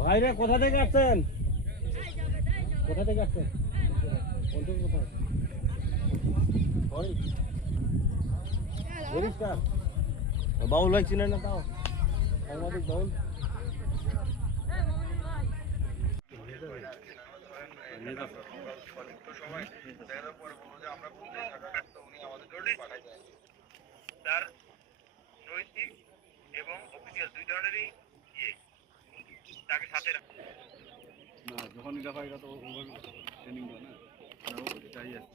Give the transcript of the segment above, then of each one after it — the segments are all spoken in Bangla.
ভাইরা কোথা থেকে আসছেন? কোথা থেকে আসছেন? বাউল ভাই চিনেন না? তাও সাংবাদিক বাউল তার নৈতিক এবং অফিসিয়াল দুই ধরনেরই তাকে সাথে রাখে না। যখনই দেখা এটা তো ট্রেনিং দেয় না, এটাই আছে।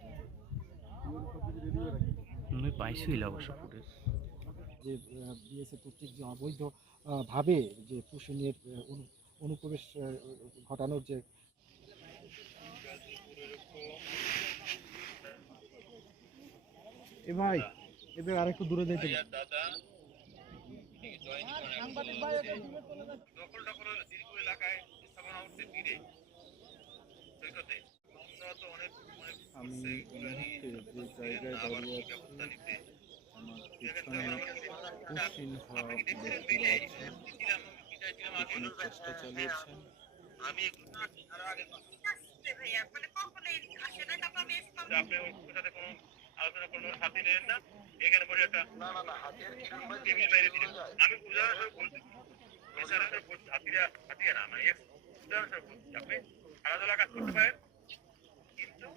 আমি পাইছিই অবশ্য ফুটেজ যে বিএসএফ কর্তৃক যে অবৈধ ভাবে যে পুষিনের অনুপ্রবেশ ঘটানোর যে এ ভাই এদের আরেকটু দূরে যেতে দীর্ঘ এলাকায় স্থাপনা হচ্ছে তীরে সৈকতে উন্নত অনেক আমি যে জায়গায় দাঁড়িয়ে আছি আমার পিছনে পশ্চিম হওয়া ব্যক্তিরা আছেন, এখানে চেষ্টা চালিয়েছেন। আমি আপনি ওর সাথে কোনো আলোচনা কোনো হাতি নেন না, এখানে বসে একটা টেবিল বাইরে দিলেন। আমি উদাহরণস্বরূপ বলছি, হাতিয়া না, মানে উদাহরণস্বরূপ বলছি, আপনি খেলাধুলা কাজ করতে পারেন, কিন্তু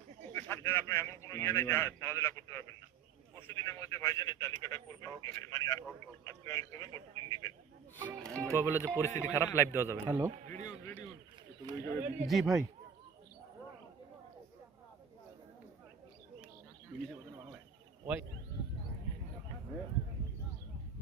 আপনার এমন কোনো ইয়ে নেই যা খেলাধুলা করতে পারবেন না। পরশু দিনের মধ্যে ভাইজানের তালিকাটা করবেন, মানে করবেন, পরশু দিন দিবেন। বলে যে পরিস্থিতি খারাপ, লাইভ দেওয়া যাবে না। হ্যালো জি ভাই ওই